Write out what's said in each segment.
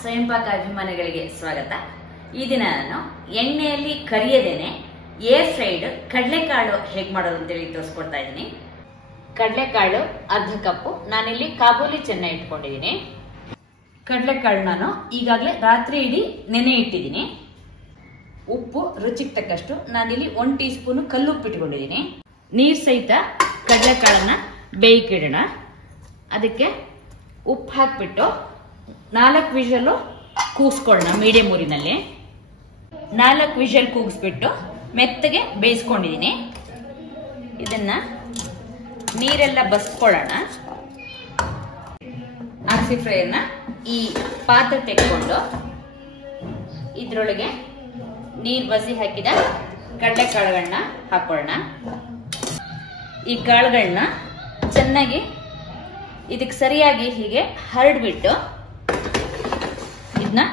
ಸ್ವಯಂಪಾಕ ಅಭಿಮಾನಿಗಳಿಗೆ ಸ್ವಾಗತ. ಈ ದಿನ ನಾನು ಎಣ್ಣೆಯಲ್ಲಿ ಕರಿಯದೇನೆ ಏರ್ ಫ್ರೈಡ್ ಕಡಲೆಕಾಳು ಹೇಗೆ ಮಾಡೋದು ಅಂತೇಳಿ ತೋರಿಸ್ಕೊಡ್ತಾ ಇದ್ದೀನಿ. ಕಡಲೆಕಾಳು ಅರ್ಧ ಕಪ್ಪು ನಾನಿಲ್ಲಿ ಕಾಬೂಲಿ ಚೆನ್ನ ಇಟ್ಕೊಂಡಿದ್ದೀನಿ. ಕಡಲೆಕಾಳು ನಾನು ಈಗಾಗಲೇ ರಾತ್ರಿ ಇಡೀ ನೆನೆ ಇಟ್ಟಿದ್ದೀನಿ. ಉಪ್ಪು ರುಚಿಗೆ ತಕ್ಕಷ್ಟು ನಾನಿಲ್ಲಿ 1 ಟೀ ಸ್ಪೂನ್ ಕಲ್ಲುಪ್ಪು ಇಟ್ಕೊಂಡಿದ್ದೀನಿ. ನೀರು ಸಹಿತ ಕಡಲೆಕಾಳನ್ನ ಬೇಯಿಕಿಡೋಣ. ಅದಕ್ಕೆ ಉಪ್ಪು ಹಾಕ್ಬಿಟ್ಟು 4 ವಿಷಲ್ ಕೂಗಿಸ್ಕೊಳ್ಳೋಣ. ಮೀಡಿಯಂ ಊರಿನಲ್ಲಿ 4 ವಿಷಲ್ ಕೂಗಿಸ್ಬಿಟ್ಟು ಮೆತ್ತಗೆ ಬೇಯಿಸ್ಕೊಂಡಿದ್ದೀನಿ. ಇದನ್ನ ನೀರೆಲ್ಲ ಬಸ್ಕೊಳ್ಳೋಣ. ಆಕ್ಸಿ ಫ್ರೈಯರ್ನ ಈ ಪಾತ್ರೆ ತೆಗೆದುಕೊಂಡು ಇದ್ರೊಳಗೆ ನೀರು ಬಸಿ ಹಾಕಿದ ಕಡಲೆಕಾಳುಗಳನ್ನ ಹಾಕೊಳ್ಳೋಣ. ಈ ಕಾಳುಗಳನ್ನ ಚೆನ್ನಾಗಿ ಇದಕ್ಕೆ ಸರಿಯಾಗಿ ಹೀಗೆ ಹರಡ್ಬಿಟ್ಟು ಇದನ್ನ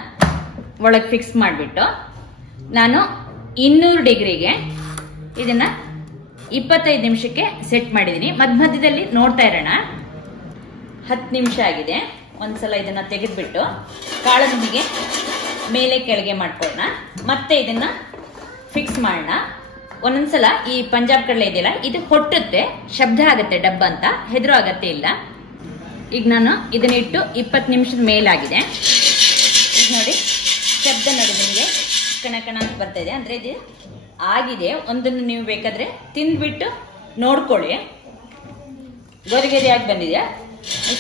ಒಳಗೆ ಫಿಕ್ಸ್ ಮಾಡಿಬಿಟ್ಟು ನಾನು 200 ಡಿಗ್ರಿಗೆ ಇದನ್ನ 25 ನಿಮಿಷಕ್ಕೆ ಸೆಟ್ ಮಾಡಿದ್ದೀನಿ. ಮಧ್ಯದಲ್ಲಿ ನೋಡ್ತಾ ಇರೋಣ. 10 ನಿಮಿಷ ಆಗಿದೆ. ಒಂದ್ಸಲ ಇದನ್ನ ತೆಗೆದ್ಬಿಟ್ಟು ಕಾಳನ್ನ ಹೀಗೆ ಮೇಲೆ ಕೆಳಗೆ ಮಾಡ್ಕೊಳ್ಳೋಣ. ಮತ್ತೆ ಇದನ್ನ ಫಿಕ್ಸ್ ಮಾಡೋಣ. ಒಂದೊಂದ್ಸಲ ಈ ಪಂಜಾಬ್ ಕಡಲೆ ಇದೆಯಲ್ಲ, ಇದು ಹೊಟ್ಟುತ್ತೆ, ಶಬ್ದ ಆಗತ್ತೆ, ಡಬ್ಬ ಅಂತ ಹೆದರು ಆಗತ್ತೆ ಇಲ್ಲ. ಈಗ ನಾನು ಇದನ್ನ ಇಟ್ಟು 20 ನಿಮಿಷದ ಮೇಲಾಗಿದೆ. ಈಗ ನೋಡಿ ಶಬ್ದ ನೋಡಿ, ನಿಮಗೆ ಕಣ ಕಣ ಅಂತ ಬರ್ತಾ ಇದೆ, ಅಂದ್ರೆ ಇದು ಆಗಿದೆ. ಒಂದನ್ನು ನೀವು ಬೇಕಾದ್ರೆ ತಿಂದ್ಬಿಟ್ಟು ನೋಡ್ಕೊಳ್ಳಿ. ಗೊರಿಗೆರಿಯಾಗಿ ಬಂದಿದೆ,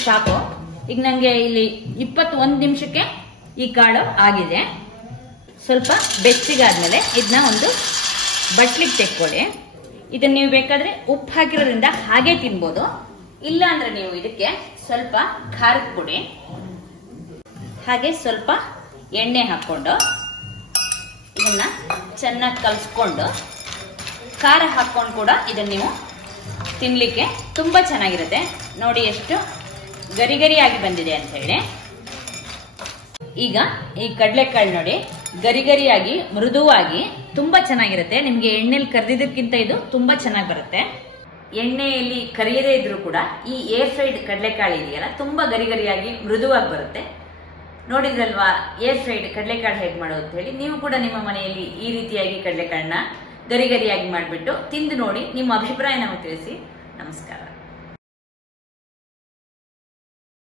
ಸಾಕು. ಈಗ ನಂಗೆ ಇಲ್ಲಿ 21 ನಿಮಿಷಕ್ಕೆ ಈ ಕಾಳು ಆಗಿದೆ. ಸ್ವಲ್ಪ ಬೆಚ್ಚಗಾದ್ಮೇಲೆ ಇದನ್ನ ಒಂದು ಬಟ್ಲಿಗೆ ತೆಕ್ಕೊಳ್ಳಿ. ಇದನ್ನ ನೀವು ಬೇಕಾದ್ರೆ ಉಪ್ಪು ಹಾಕಿರೋದ್ರಿಂದ ಹಾಗೆ ತಿನ್ಬೋದು. ಇಲ್ಲ ಅಂದ್ರೆ ನೀವು ಇದಕ್ಕೆ ಸ್ವಲ್ಪ ಖಾರದ ಪುಡಿ ಹಾಗೆ ಸ್ವಲ್ಪ ಎಣ್ಣೆ ಹಾಕೊಂಡು ಇದನ್ನ ಚೆನ್ನಾಗಿ ಕಲಸ್ಕೊಂಡು ಖಾರ ಹಾಕೊಂಡು ಕೂಡ ಇದನ್ನ ನೀವು ತಿನ್ಲಿಕ್ಕೆ ತುಂಬಾ ಚೆನ್ನಾಗಿರುತ್ತೆ. ನೋಡಿ ಎಷ್ಟು ಗರಿ ಗರಿಯಾಗಿ ಬಂದಿದೆ ಅಂತ ಹೇಳಿ. ಈಗ ಈ ಕಡಲೆಕಾಳು ನೋಡಿ ಗರಿ ಗರಿಯಾಗಿ ಮೃದುವಾಗಿ ತುಂಬಾ ಚೆನ್ನಾಗಿರುತ್ತೆ. ನಿಮ್ಗೆ ಎಣ್ಣೆಲಿ ಕರೆದಿದ್ದಕ್ಕಿಂತ ಇದು ತುಂಬಾ ಚೆನ್ನಾಗಿ ಬರುತ್ತೆ. ಎಣ್ಣೆಯಲ್ಲಿ ಕರಿಯದೇ ಇದ್ರೂ ಕೂಡ ಈ ಏರ್ ಫ್ರೈಡ್ ಕಡಲೆಕಾಳು ಇದೆಯಲ್ಲ, ತುಂಬಾ ಗರಿ ಗರಿಯಾಗಿ ಮೃದುವಾಗಿ ಬರುತ್ತೆ. ನೋಡಿದ್ರಲ್ವಾ ಏರ್ ಫ್ರೈಡ್ ಕಡಲೆಕಾಳು ಹೇಗೆ ಮಾಡೋದು ಅಂತ ಹೇಳಿ. ನೀವು ಕೂಡ ನಿಮ್ಮ ಮನೆಯಲ್ಲಿ ಈ ರೀತಿಯಾಗಿ ಕಡಲೆಕಾಳನ್ನ ಗರಿ ಗರಿಯಾಗಿ ಮಾಡಿಬಿಟ್ಟು ತಿಂದು ನೋಡಿ. ನಿಮ್ಮ ಅಭಿಪ್ರಾಯ ನಮಗೆ ತಿಳಿಸಿ. ನಮಸ್ಕಾರ.